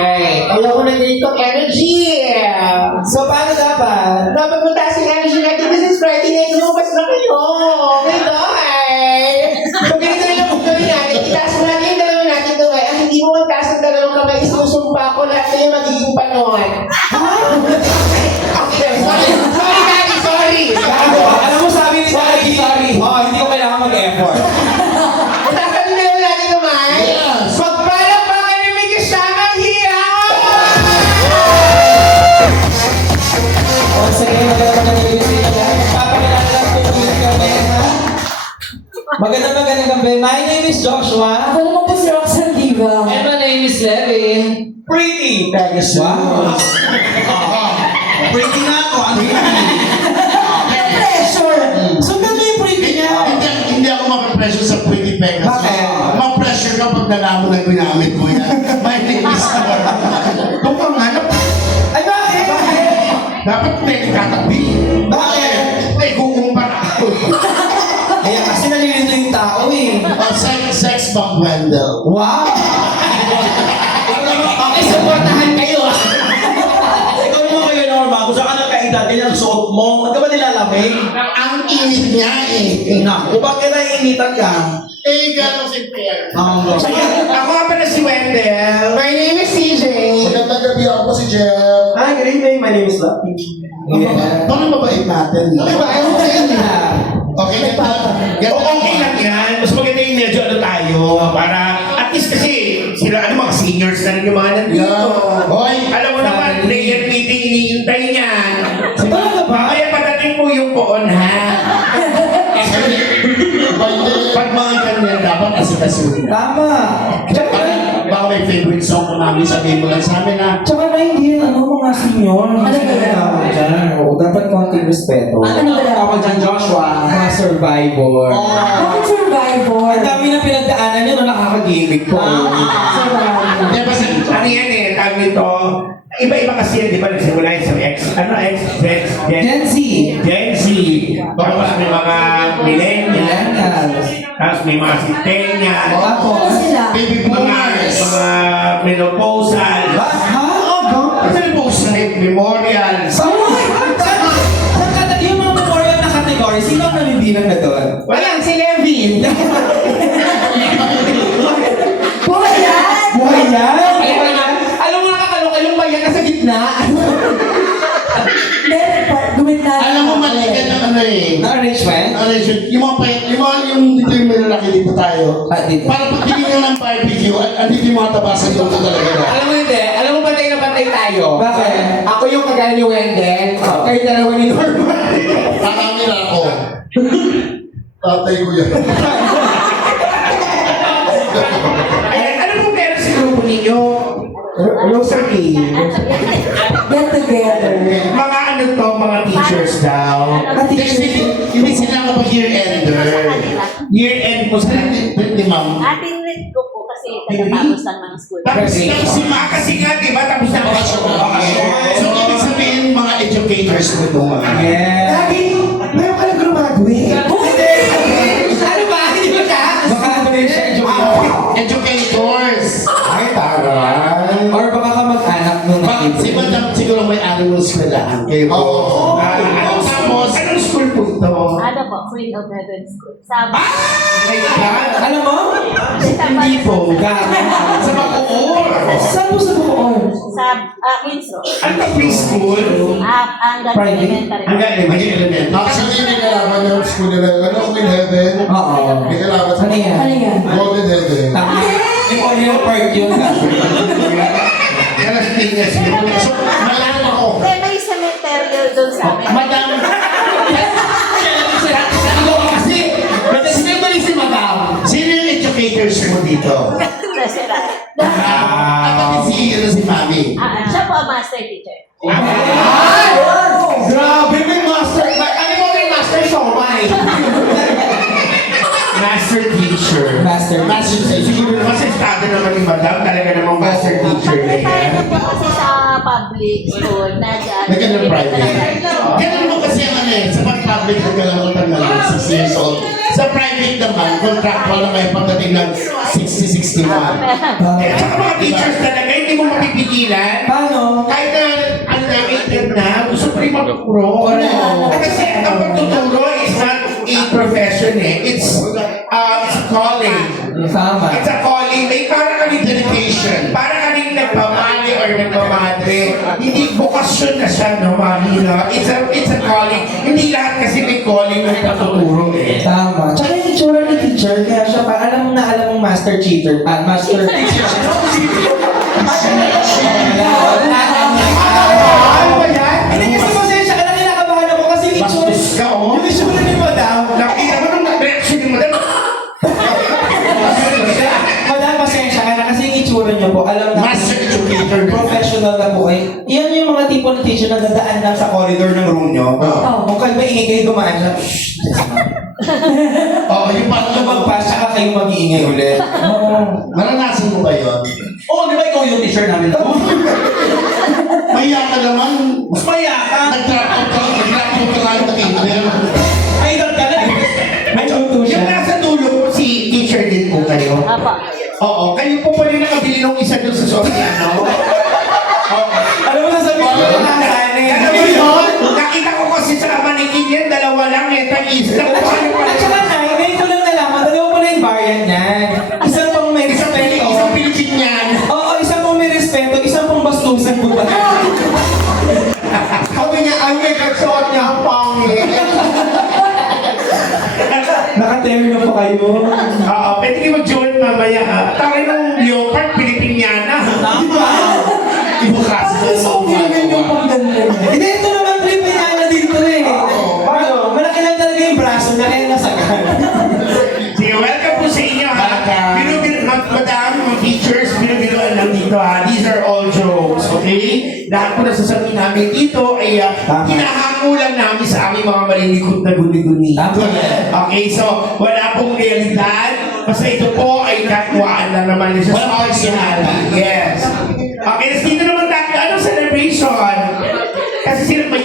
May. Ayaw ko na ganito energy. So, paano dapat? Dapat mo taas yung energy natin. This is Friday night. Lumabas na kayo. Ganito ay. So, ganito na lang kung gawin natin. Itaas mo natin yung dalawang natin kamay. Ang hindi mo magtaas ang dalawang kamay, isusumpa ko lahat na yung magiging panon. Okay, sorry. Sorry, Daddy. Sorry. Alam mo, sabi ni Daddy, sorry. Oh, hindi ko kailangan mag-effort. Itaas na yung natin kamay. Magpalakpakan ni Miguel Shanghai here. Once again, magandang papakilala lang po ulit kami, ha? Magandang gabi. My name is Joshua. Ako naman po si Roxanne Diva. And my name is Levi. Pretty Pegasus. Wow. Pretty na ako, ang Pressure! So, ganda yung pretty niya. Hindi ako mapapressure sa Pretty Pegasus. Bakit? Ma-pressure ka pag nalaman na ginamit mo yan. My name is Kung panganap, Ay, bakit? dapat pwede katabi. Bakit? May kukumpara ako. Ayan, kasi nalilito yung tao eh. Sex bomb Wendell. Wow! Okay, supportahan kayo. Ikaw naman kayo, Norma, kung saan ka nagkaedad, ganyan ang suot mo, ba't ka ba nilalamig? Ang init niya eh. Naku, bakit naiinitan ka? Eh, gano'n si Pierre. Ako nga pala si Wendell. My name is CJ. Magandang gabi ako po si Jeff. Hi, good evening, my name is Lucky. Paano mabait natin? Diba? Ayaw ko yun na. Okay, Okay lang yan. Mas maganda yung medyo ano tayo. Para at least kasi sila ano mga seniors na rin yung mga nandito. Yeah. Hoy, Alam mo naman, prayer meeting iniintay niyan. Talaga ba? Kaya patating po yung poon ha. pag mga ganyan, dapat asikasuhin. Tama. Tsaka, Baka may favorite song mo namin, sabihin mo lang sa amin ha. tsaka na hindi yan, mga senior. Ano ba yan? Dyan. Oo, dapat konting respeto. Ano ba yan? Ako dyan, Joshua. Mga survivor. Bakit survivor? Ang dami na pinagdaanan nyo na nakakagimik po. Survivor. Di ba sa... Ano yan eh, tawag nito. Iba-iba kasi yan, di ba? Nagsimula yun sa Gen Z. Gen Z. Tapos may mga millennials. Millennials. Tapos may mga centennials. Ano Tapos, sila? Baby Mga boomers. menopausal. ha? Ano menopausal? Memorials. Saan yung mga memorial na category, sino ang nabibilang na doon? Walang si Levin. Buhay yan! Buhay yan! Alam mo nakakaloka yung bayan nasa gitna. Meron pa, gumit na. Alam mo, maligan ng ano eh. Na-arrangement? Yung mga payat, yung dito yung may lalaki dito tayo. Dito. Para pag tingin ng barbecue, andito yung mga tabasan doon talaga na. Alam mo hindi, alam mo bantay na bantay tayo. Bakit? Ako yung kagaya ni Wendell, kayo dalawa ni Norman. Tatami na ako. Tatay ko yan. Ayan, ano pong meron sa grupo ninyo? Rosary. Get together. Mga ano to, mga teachers daw. Hindi sila ako year-ender. Year end po sa Hindi, ma'am. Ating read ko po kasi tagatapos lang ng school. Tapos si Ma kasi nga, di ba? Tapos na bakasyon. So, ibig sabihin, mga educators ko ito, mga. Yeah. Lagi, meron ka lang graduate. Ano ba? Hindi ba siya? Baka ano rin siya, Educators! Ay, taray. or baka kamag-anak nung Bakit si Madam siguro may animal eskwelahan kayo po? Oh, Tapos, anong school po ito? Ano po, Queen of Heaven School. Sa My God! Alam mo? Hindi po. sa Bacoor! Saan mo sa Bacoor? sa Winslow. Ano ka preschool? Hanggang Hanggang elementary. Maging element. Actually, may kalaban yung school nila. Ano, Queen Heaven? Oo. May kalaban sa Ano yan? Ano yan? Golden Heaven. Tama. Yung Oriole Park yun. Kaya sa Pinas yun. So, malalim ako. Kaya may cemetery doon sa amin. Madam, si Madam. sino yung educators mo dito? Treasurer. At pati si Mami. Siya po ang master teacher. Grabe, may master. Ano mo may master somay? Master teacher. Master. Master Siguro naman sa estado naman ni Madam, talaga namang master teacher na Pag-retire yan. na po kasi sa public school na dyan. May ganun private. Ganun mo kasi ang ano eh, sa pag-public nagkalamutan na lang, 6 years old. Sa private naman, contractual na kayo pagdating ng 60, 61. At saka mga teachers talaga, hindi mo mapipigilan. Paano? Kahit na, ano na, 8 na, gusto pa rin magtuturo. At kasi ang pagtuturo is not a profession eh. It's a calling. Tama. It's a calling. May para kami dedication. Para kami nagpamali or nagpamadre. Hindi bokasyon na siya, no, mami, no? It's a calling. Hindi lahat kasi may calling ng pagtuturo eh. Tama. Tsaka yung itsura ni teacher, kaya siya pa, alam mong master cheater. Master teacher. Ano ba yan? Hindi kasi pasensya ka na kinakabahan ako kasi yung itsura. Bastos ka, oh. Yung itsura ni Madam. Nakita mo nung reaction ni Madam. Madam, pasensya ka na kasi yung itsura niyo po, alam na Master educator. professional na po kayo. Yan yung mga tipo ng teacher na dadaan lang sa corridor ng room niyo. Kung kayo maingay kayo dumaan siya, Oo, yung parang lumagpas, tsaka kayo mag-iingay ulit. Naranasan mo ba yun? Oo, di ba ikaw yung teacher namin? Maya ka naman. Mas maya ka. Nag-drop out ka lang nakita. Ay, ka na. May tuto Yung siya. nasa dulo po, si teacher din po kayo. Apa. Oo, kayo po pa rin nakabili ng isa doon sa Soriano. Alam mo, sasabihin ko na nasaan eh. Alam mo yun? Nakita ko kasi sa manikin yan, dalawa lang, ito isa. Paano pa At saka na, ngayon ko lang nalaman, dalawa pala yung variant niyan. Isang pang may Isang respeto. Pilipin yan. Oo, isang pang may respeto, isang pang bastusan po ba? Sabi niya, ang may kagsuot niya ang pangit. Naka-terno po kayo. Oo, pwede kayo mag-join mamaya ha. Tayo ng leopard, Pilipiniana. Tama. Ibukas. So, ganyan yung pangganda niya. Hindi, ito naman Pilipinana dito eh. Paano? Malaki lang talaga yung braso na kaya nasagan. Sige, welcome po sa inyo ha. Madam, mga teachers, binubiruan lang dito ha. These are all jokes, okay? Lahat po nasasabi namin dito ay hinahangulan namin sa aming mga malilikot na guni-guni. Tama. Okay, so wala pong realidad. Basta ito po ay katwaan lang naman sa personality. Yes. Okay, tapos dito naman tayo, anong celebration? Kasi sila may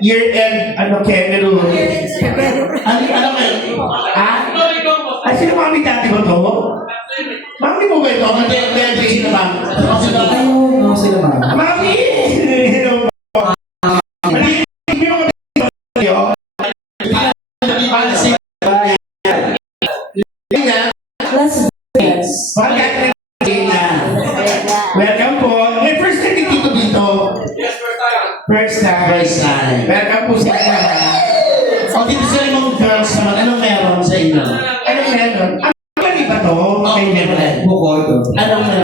year-end, ano, Cameroon. Ano mo yun? Ha? Ay, sino mami dati ba to? Mami mo ba ito? Hindi sila ma'am. Ayun, no, sila ma'am. Mami! Hello po. Hindi mo kami ito. Las Vegas. Welcome po. May first time dito dito. First time. First time. Welcome po sa inyo. O dito sa limang girls naman, anong meron sa inyo? Anong meron? Ano ba to? Okay, meron. Bukod. Anong meron?